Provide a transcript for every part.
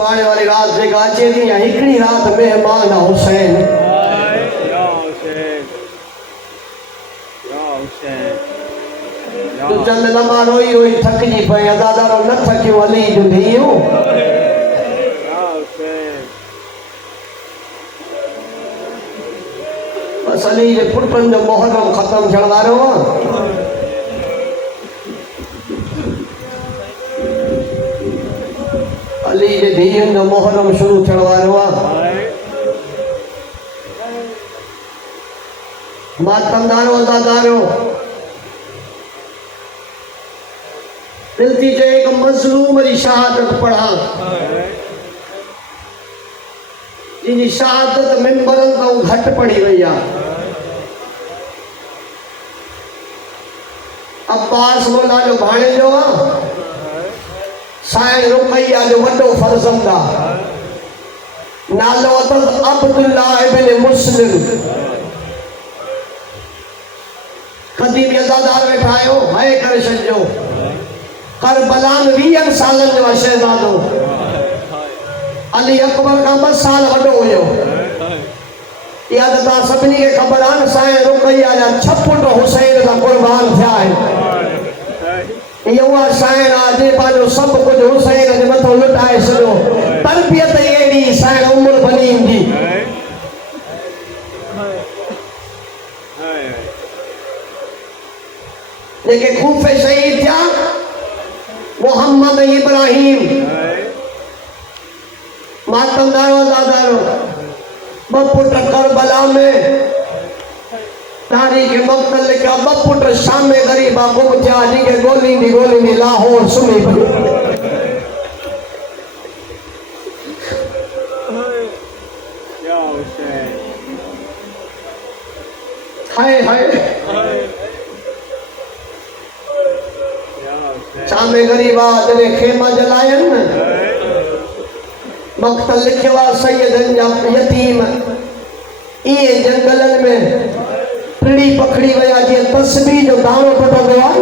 सुभाणे वाली रात जेका अचे थी हिकिड़ी रात मेहमान हुसैन तो चंद नमा रोई रोई थकजी पई अदादारो न थकियो अली जो धियो बस अली जे पुटन जो मुहर्रम खत्म थियण वारो अली जे धीअनि जो मुहर्रम शुरू थियण वारो मातमदारो अदादारो दिल थी चए एक मज़लूम जी शहादत पढ़ा जिनकी शहादत मिंबरन तो घट पढ़ी वही अब्बास मौला जो भाणे जो साईं रुकैया जो वडो फर्जंद नालो अथसि अब्दुल्लाह इब्न मुस्लिम कदी भी अदादार वेठा आहियो हाय करे छॾिजो करबला में 20 सालन जो शहजादो अली अकबर का 2 साल वडो हुयो या त सभिनी खे ख़बर आहे साईं रुकैया जा 6 पुट हुसैन का कुर्बान थिया आहिनि इहो आहे साईं जे पंहिंजो सभु कुझु हुसैन जे मथां लुटाए छॾियो तरबियत अहिड़ी साईं उम्मुल बनीन जी जेके खूफ़े शहीद थिया मोहम्मद इब्राहिम मातमदारो दादारो 2 पुट करबला में तारीख़ मक़तल लिखा 2 पुट शाम ग़रीबा गुम थिया जिनके गोलींदी लाहौर सुम्ही पियो हाय हाय शाम ग़रीबा जॾहिं खेमा जलायनि न मक़तल लिखियो आहे सैयदनि जा यतीम इहे जंगलनि में टिड़ी पखड़ी वया जीअं तस्बीह जो दाणो टुटंदो आहे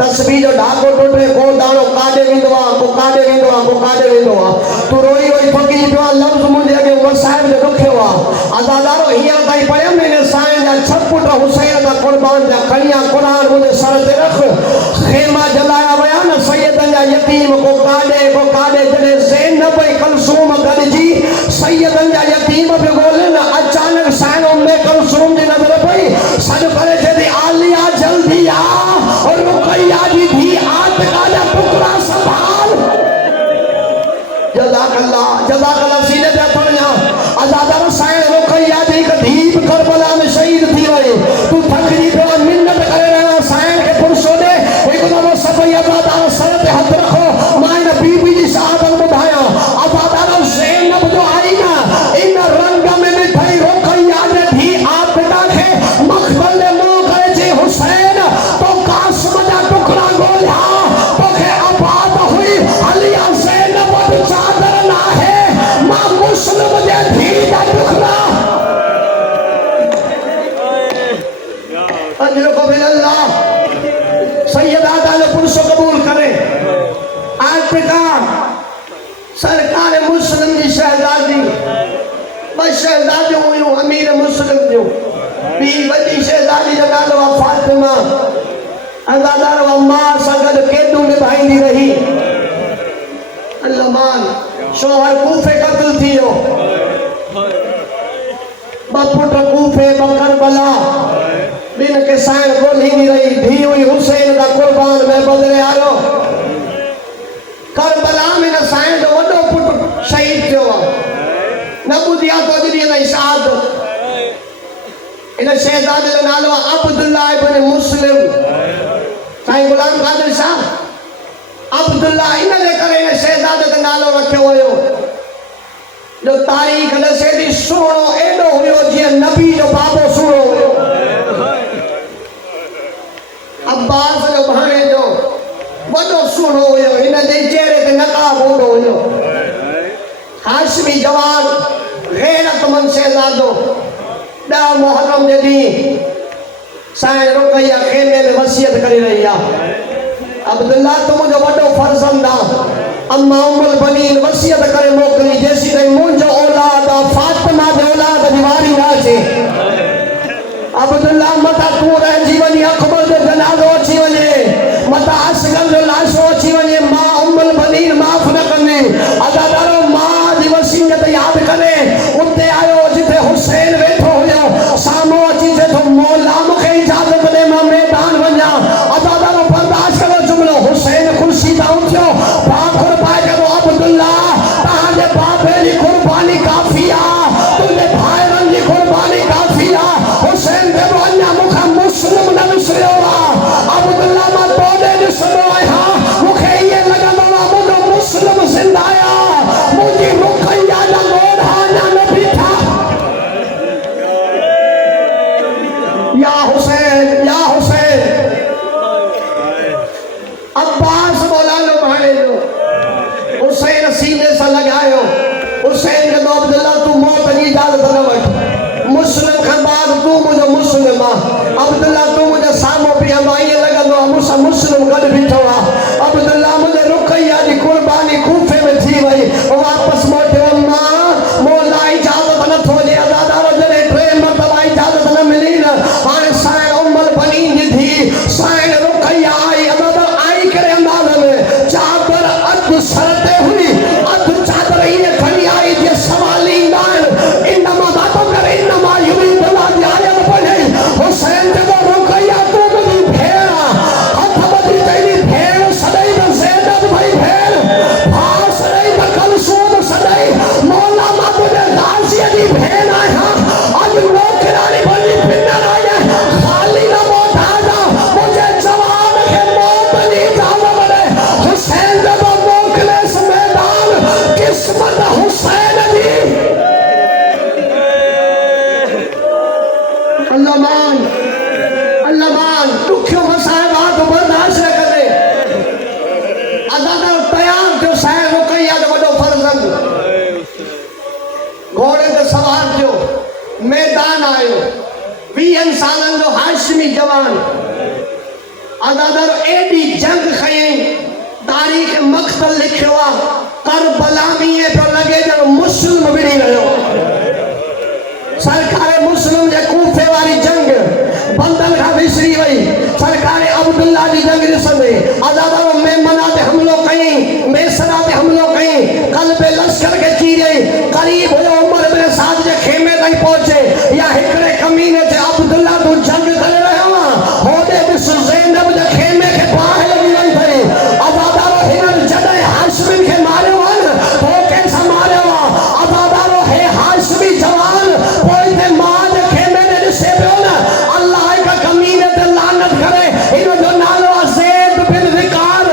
तस्बीह जो ढाको टुटे को दाणो काॾे वेंदो आहे को काॾे वेंदो आहे को काॾे वेंदो आहे तूं रोई रोई फकिजी पियो आहे लफ़्ज़ मुंहिंजे अॻे वसाइब जो ॾुखियो आहे अदादारो हींअर ताईं पढ़ियमि हिन साईं जा 6 पुट हुसैन जा कुर्बान जा खणिया क़ुरान मुंहिंजे सर ते रख खेमा जलाया विया न सैयदनि जा यतीम को काॾे जॾहिं ज़ैनब कलसूम गॾिजी सैयदनि जा यतीम पियो ॻोल्हनि अचानक साईं उम्मे कलसूम जी नज़र पई सॾु करे चए आलिया जल्दी आ और रुकैया जी धी आतिका जा टुकड़ा संभाल जज़ाकल्लाह सीने पे पड़ना अज़ादार साईं रुकैया जी हिकु धी करबला में शहीद थी वई तू थकजी पियो मिन्नत करे रहियो साईं खे पुरसो ॾे हिकु दफ़ो सभई अज़ादार सर ते हथ रखो मां हिन बीबी जी शहादत ॿुधायां अज़ादार ज़ैनब जो आई न इन रंग में मिठई रुकैया जी धी आतिका खे मखमल मुंहुं करे चई हुसैन तो कासिम जा टुकड़ा ॻोल्हिया तोखे आबाद हुई अलिया ज़ैनब वटि चादर न आहे मां मुस्लिम जे धी जा टुकड़ा अजरको बिल्लाह सैयदा दाल पुरुषो कबूल करे आतिका सरकार मुस्लिम जी शहजादी 2 शहजादियूं हुयूं अमीर मुस्लिम जूं ॿी वॾी शहजादी जो नालो आहे फातिमा अज़ादार मां सां गॾु केॾूं निभाईंदी रही अल्लामान शोहर कूफे क़त्ल थी वियो 2 पुट कूफे 2 करबला बिन के साईं ॻोल्हींदी रही धी हुई हुसैन का कुर्बान में बदिले आयो करबला में न साईं जो वॾो पुट शहीद थियो न ॿुधी आहे तो अॼु ॾींहं ताईं शहादत इन शहजादे जो नालो आहे अब्दुल्लाह इब्न मुस्लिम साईं गुलाम कादिर शाह अब्दुल्लाह इन जे करे इन शहजादे जो नालो रखियो हुयो जो तारीख़ ॾसे थी सुहिणो एॾो हुयो जीअं नबी जो बाबो सुहिणो हुयो अब्बास जो भाणे जो वॾो सुहिणो हुयो हिन जे चेहरे ते नकाब हूंदो हुयो हाशमी जवान गैरतमंद शहजादो 10 मुहर्रम जे ॾींहुं साईं रुकैया खेमे में वसियत करे रही आहे अब्दुल्लाह तू मुंहिंजो वॾो फर्ज़ंद आहे अम्मा उम्मुल बनीन वसियत करे मोकली जैसी ताईं मुंहिंजो औलाद फातिमा जो औलाद दीवारी ना चे अब्दुल्ला मता तू रहिजी वञी अकबर जो जनाज़ो अची वञे मता असगर जो लाशो अची वञे मां उम्मुल बनीन माफ़ न कंदी अदादारो मां जी वसीयत याद करे उते आयो जिथे हुसैन वेठो हुयो सामो अची चे तो मौला मूंखे इजाज़त दे मां मैदान वञा अदादारो बर्दाश्त करो जुमलो हुसैन कुर्सी तां उथियो भाकुर पाए करो अब्दुल्ला तहांजे बाबे जी कुर्बानी काफ़ी आ तुंहिंजे भाइरनि जी कुर्बानी काफ़ी आ हुसैन देव अञा मूंखां मुस्लिम न विसरियो आ अब्दुल्ला मां तोड़े ॾिसंदो आहियां मूंखे इएं लॻंदो आहे मुंहिंजो मुस्लिम ज़िंदा आ मुंहिंजी रुक़ैया जा ॻोढ़ा अञा न बीठा या हुसैन अब्बास मौलानो भाणे जो हुसैन सीने सां लॻायो हुसैन के अब्दुल्ला तू मौत जी इजाज़त न वठ मुस्लिम खां बाद तू मुझे मुस्लिम आ अब्दुल्ला तू मुझे सामो पिया मां ईअं लॻंदो आहे मूंसां मुस्लिम गॾु बीठो आहे अब्दुल्ला मुझे रुक़ैया जी कुर्बानी कूफे में थी वई वापसि मोटियो मां मौला इजाज़त नथो ॾे अदादारो जॾहिं टे मरतबा इजाज़त न मिली न हाणे साइण उम्मुल बनीन जी थी साइण रुक़ैया आई अदादार आई करे अंदाज़ में चादर अधु सर ते हुई अधु चादर ईअं खणी आई जीअं सवाल ईंदा आहिनि इनमा बातो करे इनमा युरीदुल्लाह जी आयत पढ़े हुसैन जब रुक़ैया तू मुंहिंजी भेण हथ ॿधी चई भेण सदाई त ज़ैनब भई भेण भाउ सदाई त कलसूम सदाई मौला मां तुंहिंजे गाज़ीअ जी भेण आहियां अॼु नौकरानी बनी पिनर आई ख़ाली न मोटाजा मुंहिंजे जवान खे मौत जी इजाज़त ॾे हुसैन जब मोकिलेस मैदान किस्मत हुसैन जी अल्लाह दुखियो मसाए बात बर्दाश्त न करे अदादार तयार थियो साहिब रुक़ैया जो वॾो फर्ज़ंद घोड़े ते सवार थियो मैदान आयो 20 सालनि जो हाशिमी जवान अदादार एॾी जंग खयईं तारीख़ मक़तल लिखियो आहे करबला में ईअं पियो लॻे ॼण मुस्लिम विड़ी रहियो सरकार मुस्लिम जे कूफे वारी जंग बंदन खां विसरी वई सरकार अब्दुल्ला जी जंग ॾिसंदे अदादारो मेमना ते हमलो कयईं मैसरा ते हमलो कयईं क़ल्बे लश्कर खे चीरियईं क़रीब हुयो उमर इब्न साद जे खेमे ताईं पहुचे या हिकिड़े कमीने ते अब्दुल्ला तूं जंग करे रहियो आहे होॾे ॾिस ज़ैनब जे खेमे खे बाहि लॻी वई अथई अदादारो हिननि जॾहिं हाशिमिन खे मारियो आहे न पोइ कंहिंसां मारियो आहे अदादारो हे हाशिमी जवान पोइ ते मां जे खेमे ते ॾिसे पियो न अल्लाह हिक कमीने ते लानत करे हिन जो नालो आहे ज़ैद बिन विकार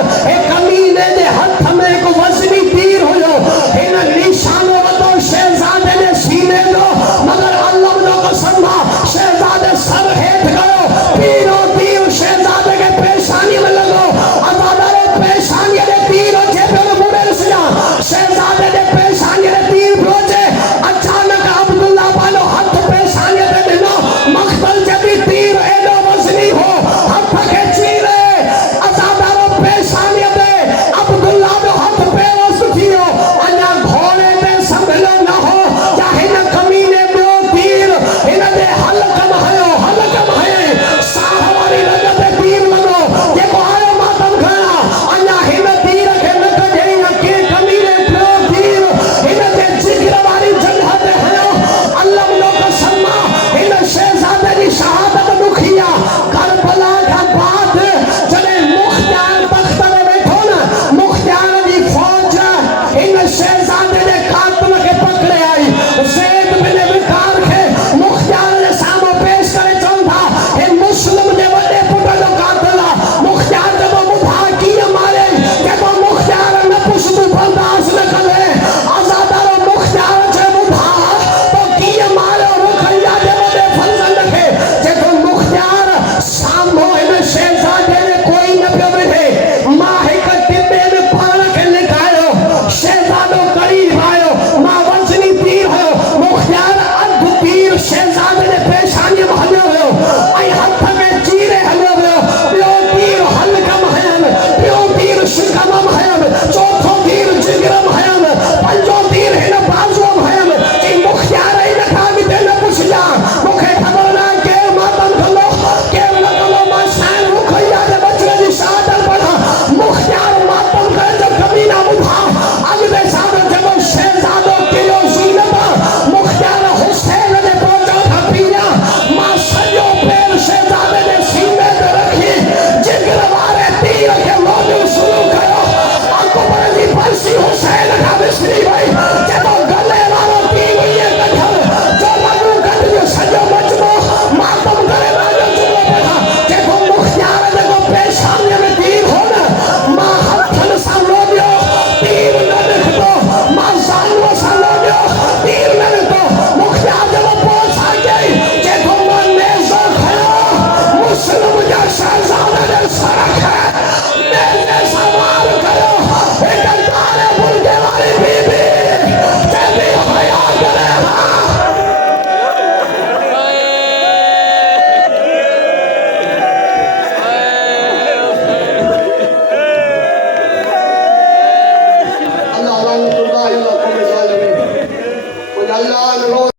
नासरी भाई जब गले वालों तीर हुई है कठर जो लगू गट जो सजो मचमो मातम करे राजा चुलो बैठा देखो मुखियार देखो पेशानी में तीर हो ना माँ हथन सालोबियो तीर न देखो माँ सालो सालोबियो तीर न देखो मुखियार जब पहुंच आ गई देखो माँ नेज़ो खयो मुस्लिम जा शहजादा ने सरक है नेज़े सवार करो एक अंदारे बुर्गे वाली बीबी जब हया करे अल्लाह अल्लाह